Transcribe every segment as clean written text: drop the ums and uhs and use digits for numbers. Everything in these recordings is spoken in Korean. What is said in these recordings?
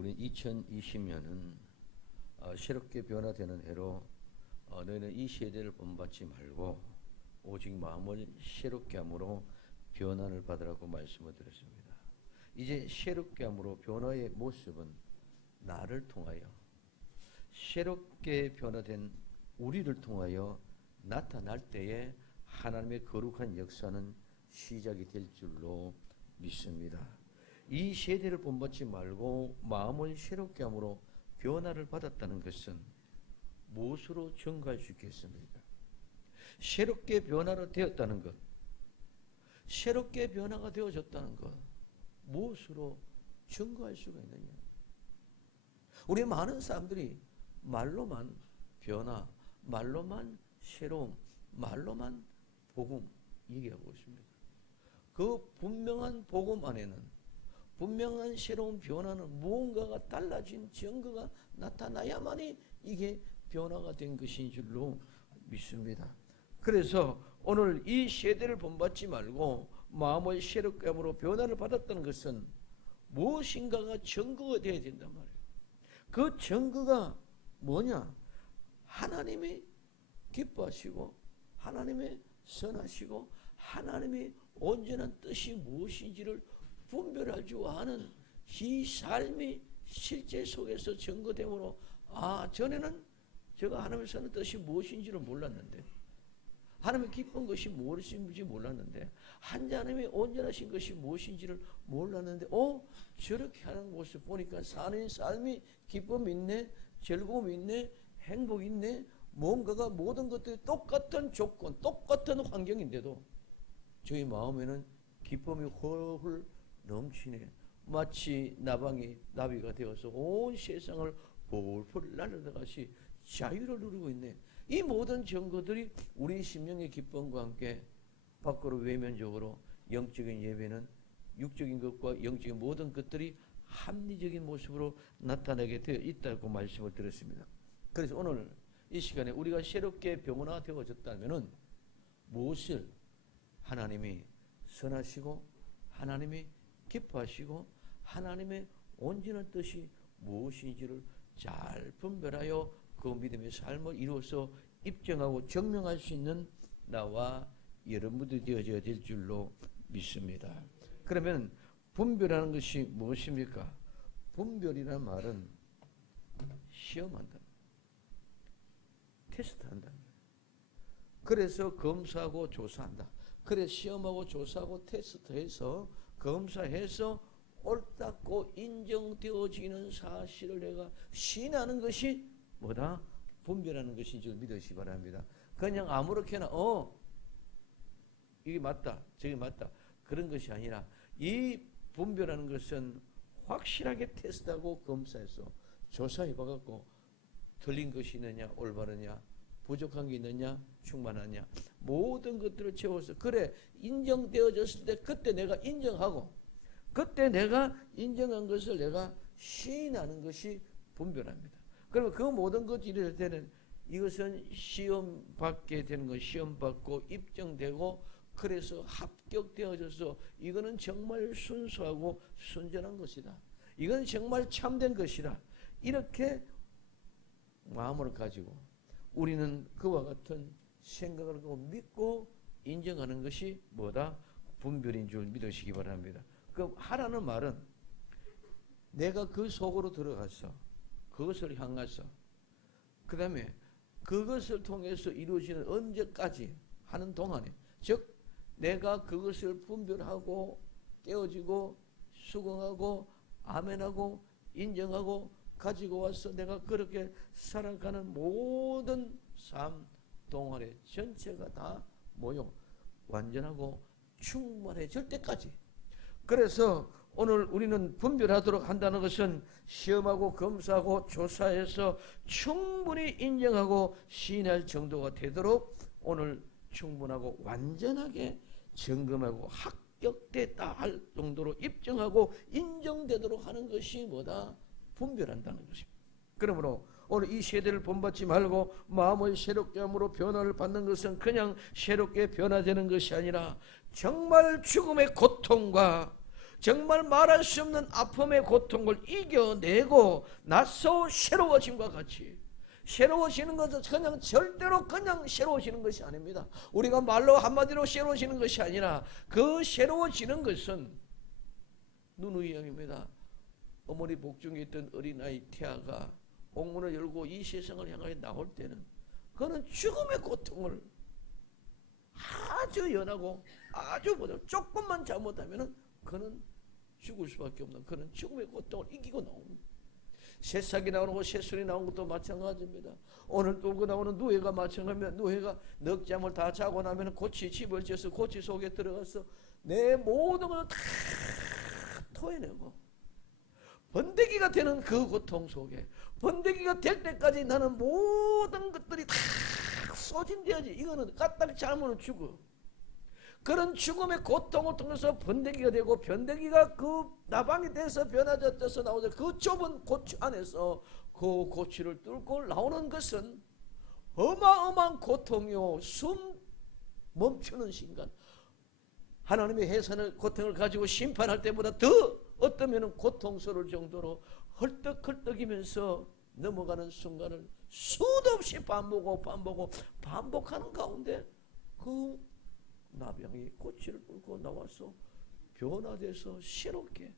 우리 2020년은 새롭게 변화되는 해로 너희는 이 세대를 본받지 말고 오직 마음을 새롭게 함으로 변화를 받으라고 말씀을 드렸습니다. 이제 새롭게 함으로 변화의 모습은 나를 통하여 새롭게 변화된 우리를 통하여 나타날 때에 하나님의 거룩한 역사는 시작이 될 줄로 믿습니다. 이 세대를 본받지 말고 마음을 새롭게 함으로 변화를 받았다는 것은 무엇으로 증거할 수 있겠습니까? 새롭게 변화가 되었다는 것, 새롭게 변화가 되어졌다는 것, 무엇으로 증거할 수가 있느냐? 우리 많은 사람들이 말로만 변화, 말로만 새로움, 말로만 복음 얘기하고 있습니다. 그 분명한 복음 안에는 분명한 새로운 변화는 무언가가 달라진 증거가 나타나야만이 이게 변화가 된 것인 줄로 믿습니다. 그래서 오늘 이 세대를 본받지 말고 마음을 새롭게 함으로 변화를 받았다는 것은 무엇인가가 증거가 되어야 된단 말이에요. 그 증거가 뭐냐? 하나님이 기뻐하시고 하나님의 선하시고 하나님의 온전한 뜻이 무엇인지를 분별할 줄 아는 이 삶이 실제 속에서 증거되므로 전에는 제가 하나님의 선한 뜻이 무엇인지를 몰랐는데 하나님의 기쁜 것이 무엇인지 몰랐는데 하나님의 온전하신 것이 무엇인지를 몰랐는데 저렇게 하는 모습 보니까 사는 삶이 기쁨이 있네, 즐거움이 있네, 행복이 있네. 뭔가가 모든 것들이 똑같은 조건, 똑같은 환경인데도 저희 마음에는 기쁨이 훌훌 넘치네. 마치 나비가 되어서 온 세상을 훌훌 날아다가시 자유를 누리고 있네. 이 모든 증거들이 우리 심령의 기쁨과 함께 밖으로 외면적으로 영적인 예배는 육적인 것과 영적인 모든 것들이 합리적인 모습으로 나타나게 되어 있다고 말씀을 드렸습니다. 그래서 오늘 이 시간에 우리가 새롭게 변화되어졌다면 무엇을 하나님이 선하시고 하나님이 기뻐하시고 하나님의 온전한 뜻이 무엇인지를 잘 분별하여 그 믿음의 삶을 이루어서 입증하고 증명할 수 있는 나와 여러분들이 되어져야 될 줄로 믿습니다. 그러면 분별하는 것이 무엇입니까? 분별이라는 말은 시험한다, 테스트한다. 그래서 검사하고 조사한다. 그래서 시험하고 조사하고 테스트해서 검사해서 옳다고 인정되어지는 사실을 내가 시인하는 것이 뭐다? 분별하는 것인 줄 믿으시기 바랍니다. 그냥 아무렇게나 이게 맞다, 저게 맞다 그런 것이 아니라 이 분별하는 것은 확실하게 테스트하고 검사해서 조사해봐갖고 틀린 것이 있느냐, 올바르냐, 부족한 게 있느냐, 충만하냐, 모든 것들을 채워서 그래 인정되어졌을 때 그때 내가 인정하고 그때 내가 인정한 것을 내가 시인하는 것이 분별합니다. 그러면 그 모든 것이 이럴 때는 이것은 시험 받게 되는 것, 시험 받고 입증되고 그래서 합격되어져서 이거는 정말 순수하고 순전한 것이다. 이건 정말 참된 것이다. 이렇게 마음을 가지고 우리는 그와 같은 생각을 하고 믿고 인정하는 것이 뭐다? 분별인 줄 믿으시기 바랍니다. 그 하라는 말은 내가 그 속으로 들어가서 그것을 향해서 그 다음에 그것을 통해서 이루어지는 언제까지 하는 동안에 즉 내가 그것을 분별하고 깨어지고 수긍하고 아멘하고 인정하고 가지고 와서 내가 그렇게 살아가는 모든 삶 동안에 전체가 다 완전하고 충만해질 때까지. 그래서 오늘 우리는 분별하도록 한다는 것은 시험하고 검사하고 조사해서 충분히 인정하고 시인할 정도가 되도록 오늘 충분하고 완전하게 점검하고 합격됐다 할 정도로 입증하고 인정되도록 하는 것이 뭐다? 분별한다는 것입니다. 그러므로 오늘 이 세대를 본받지 말고 마음을 새롭게 함으로 변화를 받는 것은 그냥 새롭게 변화되는 것이 아니라 정말 죽음의 고통과 정말 말할 수 없는 아픔의 고통을 이겨내고 나서 새로워짐과 같이, 새로워지는 것은 그냥 절대로 그냥 새로워지는 것이 아닙니다. 우리가 말로 한마디로 새로워지는 것이 아니라 그 새로워지는 것은 누누이 형입니다. 어머니 복중에 있던 어린아이 태아가 옥문을 열고 이 세상을 향하여 나올 때는 그는 죽음의 고통을 아주 연하고 아주 조금만 잘못하면 그는 죽을 수밖에 없는 그런 죽음의 고통을 이기고 나옵니다. 새싹이 나오고 새순이 나온 것도 마찬가지입니다. 오늘 또 나오는 노예가 마찬가지입니다. 노예가 넉잠을 다 자고 나면 고치 집을 지어서 고치 속에 들어가서 내 모든 것을 다 토해내고 번데기가 되는 그 고통 속에, 번데기가 될 때까지 나는 모든 것들이 다 소진돼야지. 이거는 까딱 잘못은 죽어. 그런 죽음의 고통을 통해서 번데기가 되고, 번데기가 그 나방이 돼서 변화되어서 나오죠. 그 좁은 고추 안에서 그 고추를 뚫고 나오는 것은 어마어마한 고통이요, 숨 멈추는 순간, 하나님의 해산을 고통을 가지고 심판할 때보다 더 어떠면 고통스러울 정도로 헐떡헐떡이면서 넘어가는 순간을 수도 없이 반복하는 가운데 그 나병이 고치를 뚫고 나와서 변화돼서 새롭게,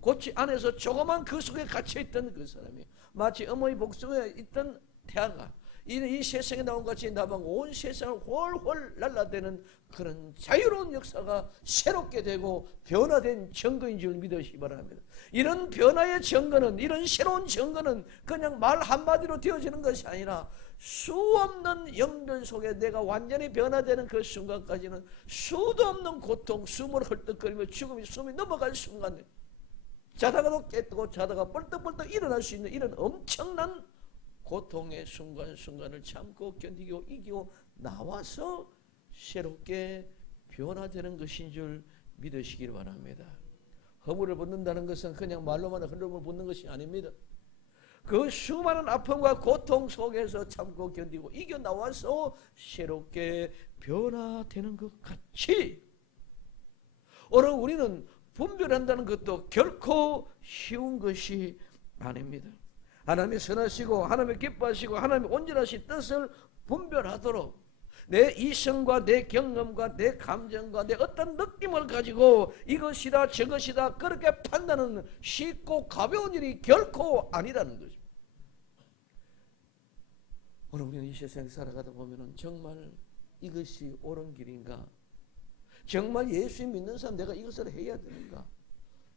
고치 안에서 조그만 그 속에 갇혀있던 그 사람이 마치 어머니 복숭아에 있던 태아가 이 세상에 나온 같이 나방 온 세상을 훨훨 날라대는 그런 자유로운 역사가 새롭게 되고 변화된 증거인 줄 믿으시기 바랍니다. 이런 변화의 증거는, 이런 새로운 증거는 그냥 말 한마디로 되어지는 것이 아니라 수 없는 연별 속에 내가 완전히 변화되는 그 순간까지는 수도 없는 고통, 숨을 헐떡거리며 죽음이 숨이 넘어갈 순간에 자다가도 깨뜨고 자다가 벌떡벌떡 일어날 수 있는 이런 엄청난 고통의 순간순간을 참고 견디고 이기고 나와서 새롭게 변화되는 것인 줄 믿으시길 바랍니다. 허물을 벗는다는 것은 그냥 말로만 허물을 벗는 것이 아닙니다. 그 수많은 아픔과 고통 속에서 참고 견디고 이겨 나와서 새롭게 변화되는 것 같이 오늘 우리는 분별한다는 것도 결코 쉬운 것이 아닙니다. 하나님이 선하시고 하나님이 기뻐하시고 하나님이 온전하신 뜻을 분별하도록 내 이성과 내 경험과 내 감정과 내 어떤 느낌을 가지고 이것이다 저것이다 그렇게 판단하는 쉽고 가벼운 일이 결코 아니라는 것입니다. 오늘 우리는 이 세상에 살아가다 보면 정말 이것이 옳은 길인가, 정말 예수 믿는 사람 내가 이것을 해야 되는가,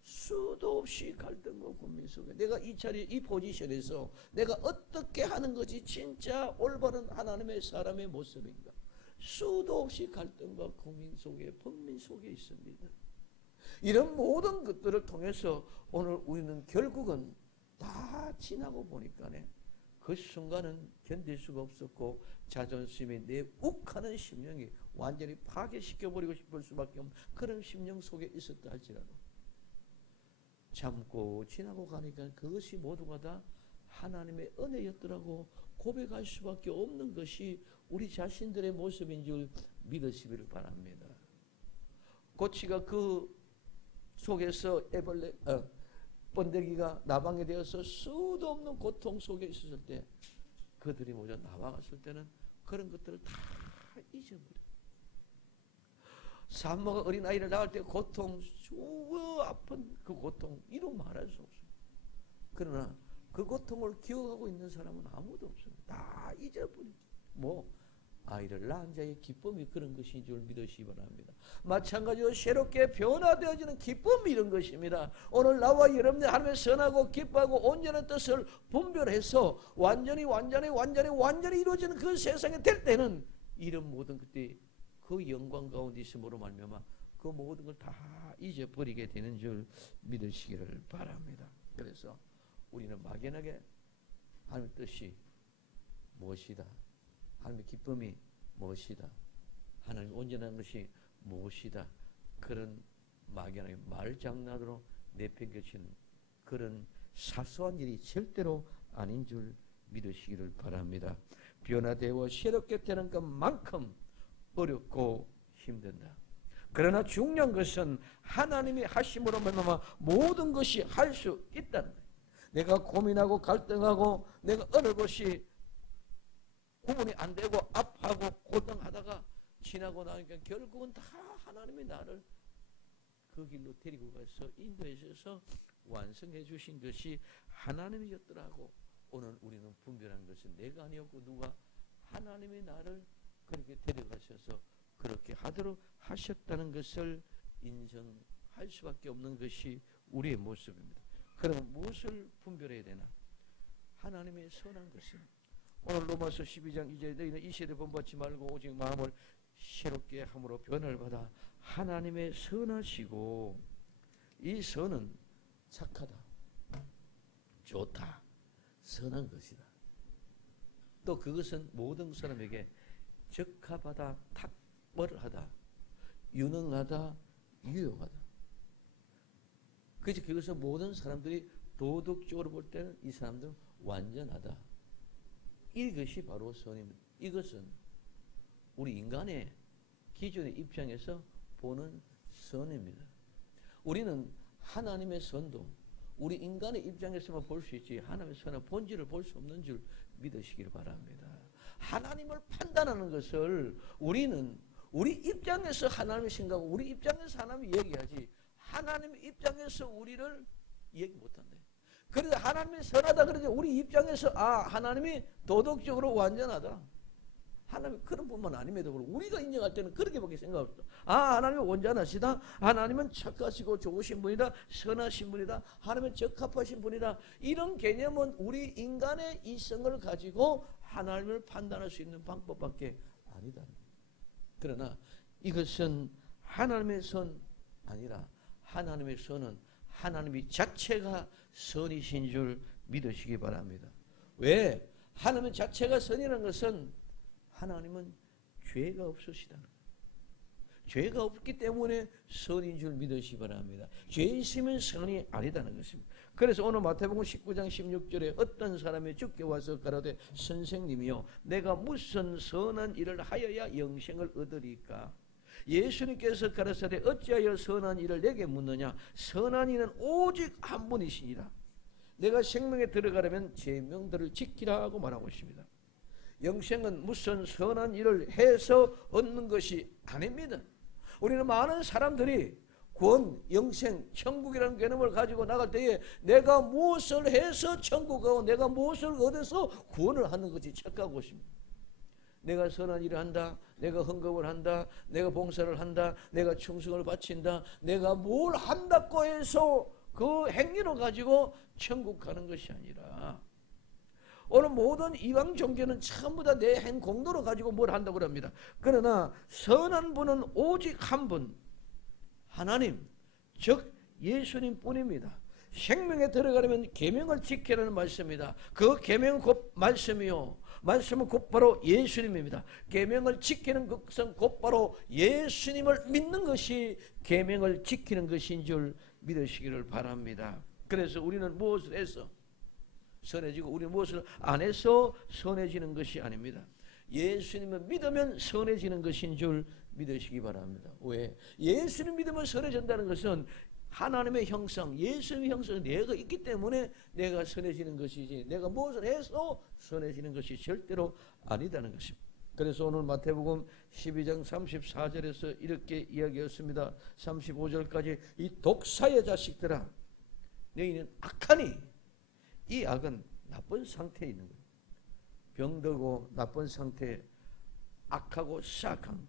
수도 없이 갈등과 고민 속에 내가 이 자리 이 포지션에서 내가 어떻게 하는 것이 진짜 올바른 하나님의 사람의 모습인가, 수도 없이 갈등과 고민 속에 번민 속에 있습니다. 이런 모든 것들을 통해서 오늘 우리는 결국은 다 지나고 보니까 그 순간은 견딜 수가 없었고 자존심이 내 욱하는 심령이 완전히 파괴시켜버리고 싶을 수밖에 없는 그런 심령 속에 있었다 할지라도 참고 지나고 가니까 그것이 모두가 다 하나님의 은혜였더라고 고백할 수밖에 없는 것이 우리 자신들의 모습인 줄 믿으시기를 바랍니다. 고치가 그 속에서 번데기가 나방이 되어서 수도 없는 고통 속에 있었을 때 그들이 모두 나와갔을 때는 그런 것들을 다 잊어버려. 산모가 어린아이를 낳을 때 고통, 아픈 그 고통 이루 말할 수 없어요. 그러나 그 고통을 기억하고 있는 사람은 아무도 없어요. 다 잊어버리죠. 아이를 낳은 자의 기쁨이 그런 것인 줄 믿으시기 바랍니다. 마찬가지로 새롭게 변화되어지는 기쁨이 이런 것입니다. 오늘 나와 여러분들 하나님의 선하고 기뻐하고 온전한 뜻을 분별해서 완전히 이루어지는 그 세상에 될 때는 이런 모든 것들이 그 영광 가운데 있음으로 말미암아 그 모든 걸 다 잊어버리게 되는 줄 믿으시기를 바랍니다. 그래서 우리는 막연하게 하나님의 뜻이 무엇이다, 하나님의 기쁨이 무엇이다, 하나님의 온전한 것이 무엇이다, 그런 막연하게 말장난으로 내팽개치는 그런 사소한 일이 절대로 아닌 줄 믿으시기를 바랍니다. 변화되어 새롭게 되는 것만큼 어렵고 힘든다. 그러나 중요한 것은 하나님이 하심으로 말미암아 모든 것이 할 수 있다는 거예요. 내가 고민하고 갈등하고 내가 어느 것이 구분이 안 되고 아파하고 고통하다가 지나고 나니까 결국은 다 하나님이 나를 그 길로 데리고 가서 인도해 주셔서 완성해 주신 것이 하나님이었더라고. 오늘 우리는 분별한 것은 내가 아니었고 누가 하나님이 나를 그렇게 데려가셔서 그렇게 하도록 하셨다는 것을 인정할 수밖에 없는 것이 우리의 모습입니다. 그럼 무엇을 분별해야 되나? 하나님의 선한 것은 오늘 로마서 12장 이제 너희는 이 세대 본받지 말고 오직 마음을 새롭게 함으로 변화를 받아 하나님의 선하시고 이 선은 착하다, 좋다, 선한 것이다. 또 그것은 모든 사람에게 적합하다, 탁월하다, 유능하다, 유용하다. 그래서 그것은 모든 사람들이 도덕적으로 볼 때는 이 사람들은 완전하다. 이것이 바로 선입니다. 이것은 우리 인간의 기존의 입장에서 보는 선입니다. 우리는 하나님의 선도 우리 인간의 입장에서만 볼 수 있지 하나님의 선한 본질을 볼 수 없는 줄 믿으시길 바랍니다. 하나님을 판단하는 것을 우리는 우리 입장에서 하나님을 생각하고 우리 입장에서 하나님을 얘기하지 하나님의 입장에서 우리를 얘기 못한대. 그래서 하나님이 선하다 그러지 우리 입장에서 하나님이 도덕적으로 완전하다. 하나님 그런 분만 아님에도 불구하고 우리가 인정할 때는 그렇게밖에 생각 없어. 하나님은 온전하시다. 하나님은 착하시고 좋으신 분이다. 선하신 분이다. 하나님은 적합하신 분이다. 이런 개념은 우리 인간의 이성을 가지고 하나님을 판단할 수 있는 방법밖에 아니다. 그러나 이것은 하나님의 선 아니라 하나님의 선은 하나님이 자체가 선이신 줄 믿으시기 바랍니다. 왜? 하나님 자체가 선이라는 것은 하나님은 죄가 없으시다는 거예요. 죄가 없기 때문에 선인 줄 믿으시기 바랍니다. 죄 있으면 선이 아니다는 것입니다. 그래서 오늘 마태복음 19장 16절에 어떤 사람이 주께 와서 가라되 선생님이요 내가 무슨 선한 일을 하여야 영생을 얻으리까? 예수님께서 가라사대 어찌하여 선한 일을 내게 묻느냐? 선한 이는 오직 한 분이시니라. 내가 생명에 들어가려면 제 명들을 지키라 하고 말하고 있습니다. 영생은 무슨 선한 일을 해서 얻는 것이 아닙니다. 우리는 많은 사람들이 구원, 영생, 천국이라는 개념을 가지고 나갈 때에 내가 무엇을 해서 천국 가고 내가 무엇을 얻어서 구원을 하는 것이 착각하고 있습니다. 내가 선한 일을 한다, 내가 헌금을 한다, 내가 봉사를 한다, 내가 충성을 바친다, 내가 뭘 한다고 해서 그 행위를 가지고 천국 가는 것이 아니라 오늘 모든 이방 종교는 전부 다 내 행 공로로 가지고 뭘 한다고 합니다. 그러나 선한 분은 오직 한 분, 하나님, 즉 예수님 뿐입니다. 생명에 들어가려면 계명을 지키라는 말씀입니다. 그 계명은 곧 말씀이요. 말씀은 곧바로 예수님입니다. 계명을 지키는 것은 곧바로 예수님을 믿는 것이 계명을 지키는 것인 줄 믿으시기를 바랍니다. 그래서 우리는 무엇을 해서 선해지고 우리는 무엇을 안 해서 선해지는 것이 아닙니다. 예수님을 믿으면 선해지는 것인 줄 믿으시기 바랍니다. 왜? 예수님 믿으면 선해진다는 것은 하나님의 형상, 예수님의 형상이 내가 있기 때문에 내가 선해지는 것이지 내가 무엇을 해서 선해지는 것이 절대로 아니다는 것입니다. 그래서 오늘 마태복음 12장 34절에서 이렇게 이야기했습니다. 35절까지 이 독사의 자식들아 너희는 악하니 이 악은 나쁜 상태에 있는 거예요. 병들고 나쁜 상태, 악하고 싹한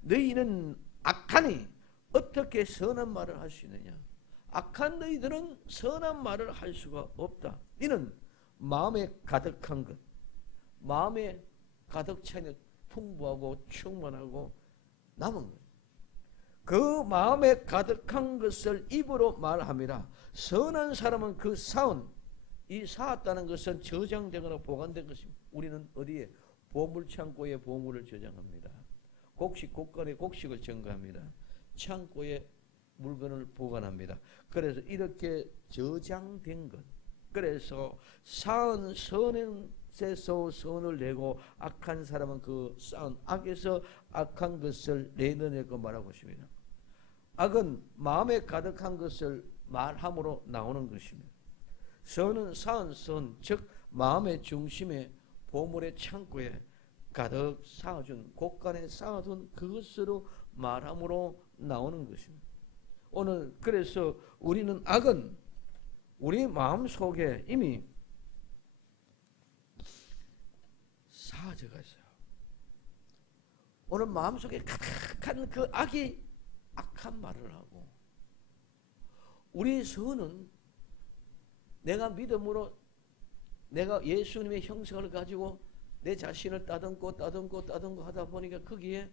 너희는 악하니 어떻게 선한 말을 할 수 있느냐? 악한 너희들은 선한 말을 할 수가 없다. 이는 마음에 가득한 것, 마음에 가득 차있는 풍부하고 충만하고 남은 것, 그 마음에 가득한 것을 입으로 말함이라. 선한 사람은 그 사은, 이 사았다는 것은 저장되거나 보관된 것입니다. 우리는 어디에? 보물창고에 보물을 저장합니다. 곡식 곡간에 곡식을 증거합니다. 창고에 물건을 보관합니다. 그래서 이렇게 저장된 것, 그래서 사은 선에서 선을 내고 악한 사람은 그 쌓은 악에서 악한 것을 내려내고 말하고 있습니다. 악은 마음에 가득한 것을 말함으로 나오는 것입니다. 선은 쌓은 선, 즉 마음의 중심에 보물의 창고에 가득 쌓아준 곳간에 쌓아둔 그것으로 말함으로 나오는 것입니다. 오늘 그래서 우리는 악은 우리 마음속에 이미 쌓아져가 있어요. 오늘 마음속에 가득한 그 악이 악한 말을 하고, 우리 선은 내가 믿음으로 내가 예수님의 형상을 가지고 내 자신을 따듬고 하다 보니까 거기에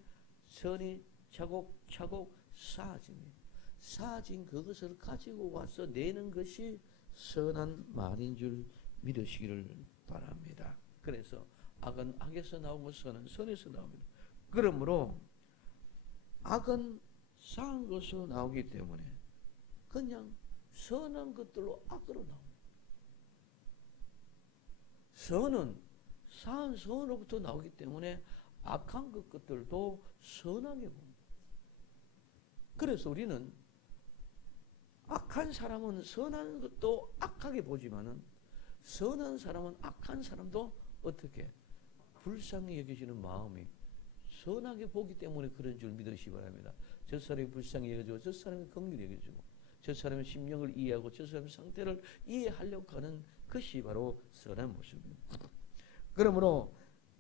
선이 차곡차곡 쌓아집니다. 쌓아진 그것을 가지고 와서 내는 것이 선한 말인 줄 믿으시기를 바랍니다. 그래서 악은 악에서 나오고 선은 선에서 나옵니다. 그러므로 악은 쌓은 것으로 나오기 때문에 그냥 선한 것들로 악으로 나옵니다. 선은 쌓은 선으로부터 나오기 때문에 악한 것들도 선하게 봅니다. 그래서 우리는 악한 사람은 선한 것도 악하게 보지만은 선한 사람은 악한 사람도 어떻게 불쌍히 여기시는 마음이 선하게 보기 때문에 그런 줄 믿으시기 바랍니다. 저 사람이 불쌍히 여겨주고 저 사람이 긍휼히 여겨주고 저 사람의 심령을 이해하고 저 사람의 상태를 이해하려고 하는 것이 바로 선한 모습입니다. 그러므로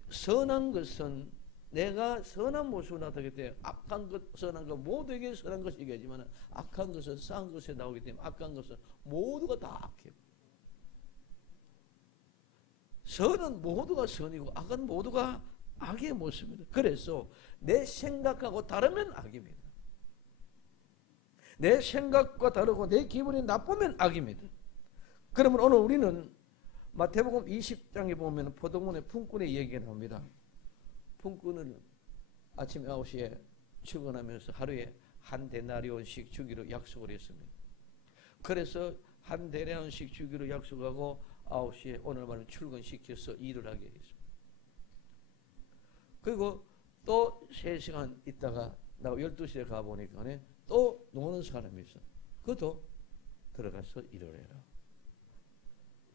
선한 것은 내가 선한 모습을 나타내기 때문에 악한 것, 선한 것 모두에게 선한 것이 얘기하지만 악한 것은 쌓은 것에 나오기 때문에 악한 것은 모두가 다 악해요. 선은 모두가 선이고 악은 모두가 악의 모습입니다. 그래서 내 생각하고 다르면 악입니다. 내 생각과 다르고 내 기분이 나쁘면 악입니다. 그러면 오늘 우리는 마태복음 20장에 보면 포도원의 품꾼의 얘기가 나옵니다. 품꾼은 아침 9시에 출근하면서 하루에 한 데나리온씩 주기로 약속을 했습니다. 그래서 한 데나리온씩 주기로 약속하고 9시에 오늘만은 출근시켜서 일을 하게 했습니다. 그리고 또 3시간 있다가 나 12시에 가보니까 또 노는 사람이 있어. 그것도 들어가서 일을 해라.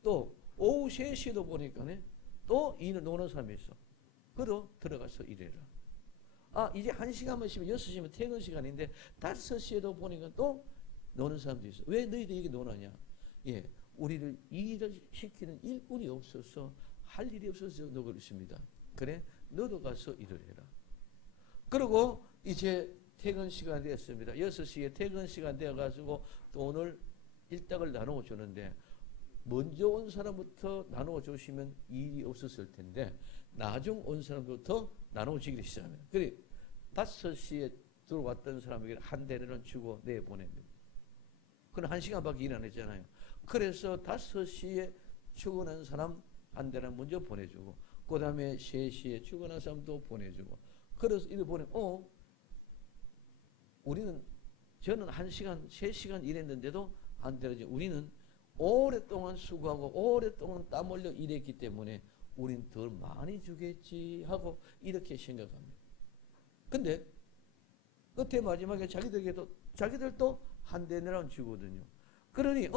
또 오후 3시도 보니까 또 일을 노는 사람이 있어. 그도 들어가서 일해라. 이제 1시간만 쉬면 6시면 퇴근 시간인데 5시에도 보니까 또 노는 사람도 있어. 왜 너희들 이게 노느냐? 예, 우리를 일을 시키는 일꾼이 없어서 할 일이 없어서 노고 있습니다. 그래, 너도 가서 일을 해라. 그리고 이제 퇴근 시간이 됐습니다. 6시에 퇴근 시간 되어가지고 또 오늘 일당을 나누어 주는데 먼저 온 사람부터 나누어 주시면 일이 없었을 텐데 나중 온 사람부터 나누어 주기를 시작합니다. 그래 5시에 들어왔던 사람에게 한 대는 주고 내보냅니다. 그럼 1시간밖에 일 안 했잖아요. 그래서 5시에 출근한 사람 한 대는 먼저 보내주고 그 다음에 3시에 출근한 사람도 보내주고 그래서 이를 저는 1시간, 3시간 일했는데도 안 되지. 우리는 오랫동안 수고하고 오랫동안 땀 흘려 일했기 때문에 우린 더 많이 주겠지 하고 이렇게 생각합니다. 근데 끝에 마지막에 자기들도 한 대나리온 주거든요. 그러니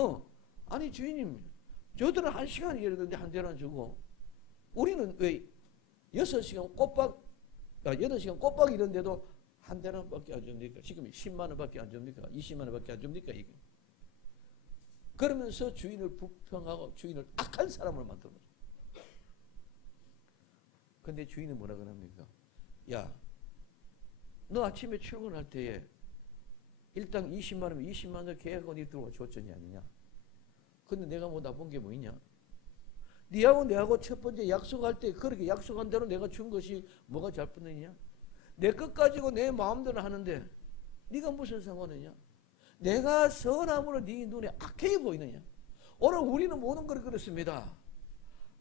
아니 주인님 저들은 1시간 일했는데 한 대나리온 주고 우리는 왜 6시간 꼬박 8시간 꼬박 일했는데도 한 대나리온밖에 안 줍니까? 지금 10만 원밖에 안 줍니까? 20만 원밖에 안 줍니까? 이게. 그러면서 주인을 불평하고 주인을 악한 사람을 만들어요. 근데 주인은 뭐라 그럽니까? 야, 너 아침에 출근할 때에 일당 20만 원이면 20만 원 계약하고 니 들어와 줬더니 아니냐? 근데 내가 뭐 나쁜 게 뭐 있냐? 니하고 내하고 첫 번째 약속할 때 그렇게 약속한 대로 내가 준 것이 뭐가 잘못되냐? 내 것 가지고 내 마음대로 하는데 네가 무슨 상관이냐? 내가 선함으로 네 눈에 악하게 보이느냐? 오늘 우리는 모든 걸 그렇습니다.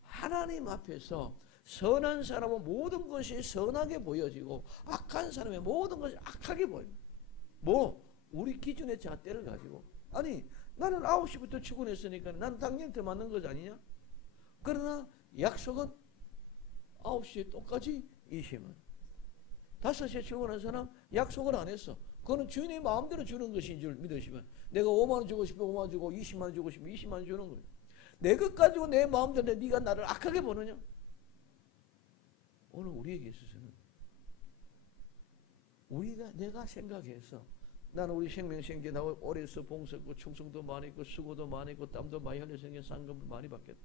하나님 앞에서 선한 사람은 모든 것이 선하게 보여지고 악한 사람의 모든 것이 악하게 보여요. 우리 기준의 잣대를 가지고 아니 나는 9시부터 출근했으니까 난 당연히 더 맞는 것 아니냐? 그러나 약속은 9시에 똑같이 20만 5시에 출근한 사람 약속을 안 했어. 그거는 주인의 마음대로 주는 것인 줄 믿으시면, 내가 5만 원 주고 싶으면 5만 원 주고 20만 원 주고 싶으면 20만 원 주는 거예요. 내 것 가지고 내 마음대로 네가 나를 악하게 보느냐? 오늘 우리에게 있어서는 내가 생각해서 나는 우리 생명생계 나 오래서 봉사했고 충성도 많이 했고 수고도 많이 했고 땀도 많이 흘려서 상금도 많이 받겠다.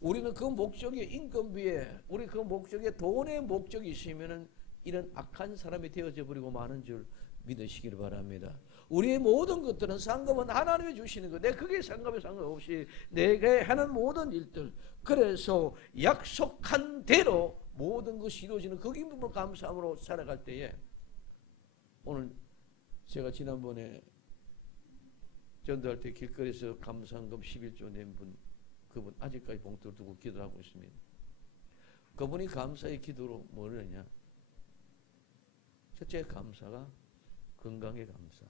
우리는 그 목적에 인건비에 우리 그 목적에 돈의 목적이 있으면은 이런 악한 사람이 되어져 버리고 마는 줄 믿으시기를 바랍니다. 우리의 모든 것들은 상급은 하나님이 주시는 거. 내 그게 상급에 상관없이 내게 하는 모든 일들, 그래서 약속한 대로 모든 것이 이루어지는 그 기쁨을 감사함으로 살아갈 때에, 오늘 제가 지난번에 전도할 때 길거리에서 감사한금 11조 낸 분, 그분 아직까지 봉투를 두고 기도하고 있습니다. 그분이 감사의 기도로 뭘 했냐? 첫째 감사가 건강의 감사,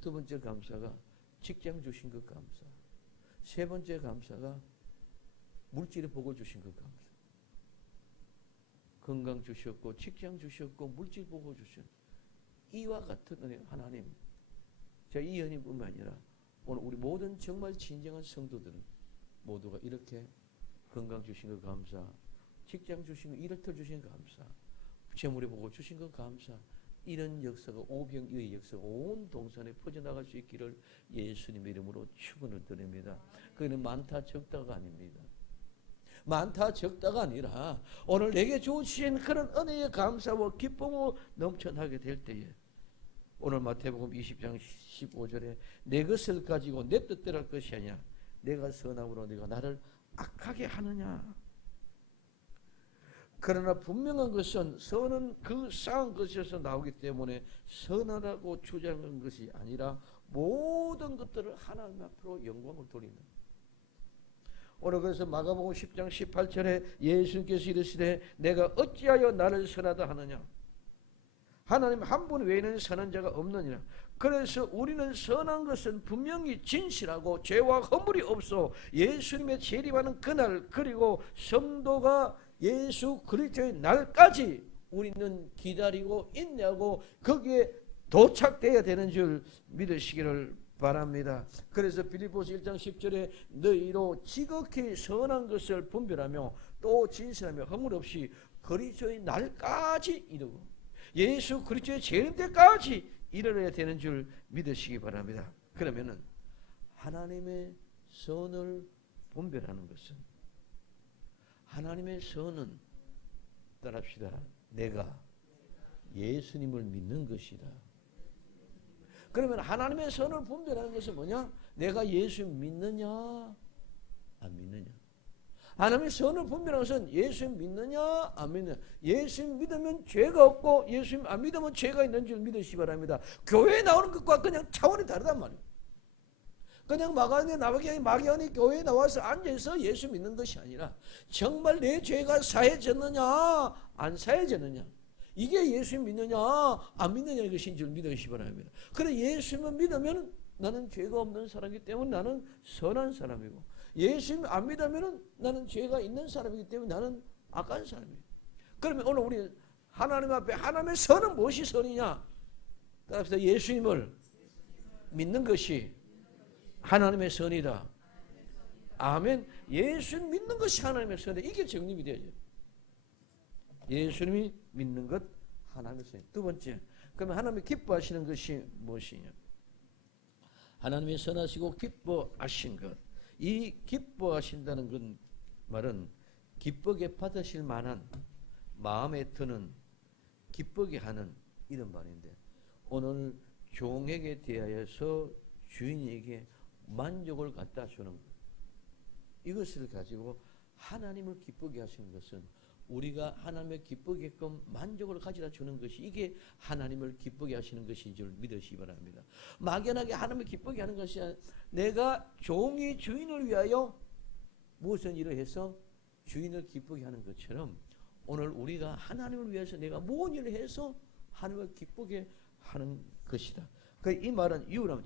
두 번째 감사가 직장 주신 것 감사, 세 번째 감사가 물질의 복을 주신 것 감사. 건강 주셨고 직장 주셨고 물질 복을 주셨고, 이와 같은 은혜 하나님, 제가 이 연인뿐만 아니라 오늘 우리 모든 정말 진정한 성도들은 모두가 이렇게 건강 주신 것 감사, 직장 주신 것, 일터를 주신 것 감사, 재물의 복을 주신 것 감사, 이런 역사가 오병이의 역사가 온 동산에 퍼져나갈 수 있기를 예수님의 이름으로 축원을 드립니다. 그는 많다 적다가 아닙니다. 많다 적다가 아니라 오늘 내게 주신 그런 은혜의 감사와 기쁨으로 넘쳐나게 될 때에, 오늘 마태복음 20장 15절에 내 것을 가지고 내 뜻대로 할 것이 아니야 내가 선함으로 네가 나를 악하게 하느냐. 그러나 분명한 것은 선은 그 쌍 것에서 나오기 때문에 선하라고 주장한 것이 아니라 모든 것들을 하나님 앞으로 영광을 돌린다. 오늘 그래서 마가복음 10장 18절에 예수님께서 이르시되 내가 어찌하여 나를 선하다 하느냐. 하나님 한 분 외에는 선한 자가 없느니라. 그래서 우리는 선한 것은 분명히 진실하고 죄와 허물이 없어 예수님의 재림하는 그날, 그리고 성도가 예수 그리스도의 날까지 우리는 기다리고 인내하고 거기에 도착되어야 되는 줄 믿으시기를 바랍니다. 그래서 빌립보서 1장 10절에 너희로 지극히 선한 것을 분별하며 또 진실하며 허물 없이 그리스도의 날까지 이루고 예수 그리스도의 재림 때까지 이르러야 되는 줄 믿으시기 바랍니다. 그러면은 하나님의 선을 분별하는 것은, 하나님의 선은 따라합시다. 내가 예수님을 믿는 것이다. 그러면 하나님의 선을 분별하는 것은 뭐냐? 내가 예수 믿느냐 안 믿느냐. 하나님의 선을 분별하는 것은 예수 믿느냐 안 믿느냐. 예수 믿으면 죄가 없고 예수 안 믿으면 죄가 있는 줄 믿으시기 바랍니다. 교회에 나오는 것과 그냥 차원이 다르단 말이에요. 그냥 막연히 교회에 나와서 앉아서 예수 믿는 것이 아니라 정말 내 죄가 사해졌느냐 안 사해졌느냐, 이게 예수 믿느냐 안 믿느냐 이것인 줄 믿으시기 바랍니다. 그래 예수만 믿으면 나는 죄가 없는 사람이기 때문에 나는 선한 사람이고, 예수 안 믿으면 나는 죄가 있는 사람이기 때문에 나는 악한 사람이에요. 그러면 오늘 우리 하나님 앞에 하나님의 선은 무엇이 선이냐? 따라서 예수님을 믿는 것이 하나님의 선이다. 아멘. 예수 믿는 것이 하나님의 선이다. 이게 정립이 되죠. 예수님이 믿는 것 하나님의 선. 두 번째, 그러면 하나님이 기뻐하시는 것이 무엇이냐? 하나님이 선하시고 기뻐하신 것. 이 기뻐하신다는 건 말은 기쁘게 받으실 만한, 마음에 드는, 기쁘게 하는 이런 말인데, 오늘 종에게 대하여서 주인에게 만족을 갖다 주는 것, 이것을 가지고 하나님을 기쁘게 하시는 것은 우리가 하나님을 기쁘게끔 만족을 가져다 주는 것이, 이게 하나님을 기쁘게 하시는 것인 줄 믿으시기 바랍니다. 막연하게 하나님을 기쁘게 하는 것이 아니라 내가 종이 주인을 위하여 무슨 일을 해서 주인을 기쁘게 하는 것처럼 오늘 우리가 하나님을 위해서 내가 무슨 일을 해서 하나님을 기쁘게 하는 것이다. 이 말은 이유는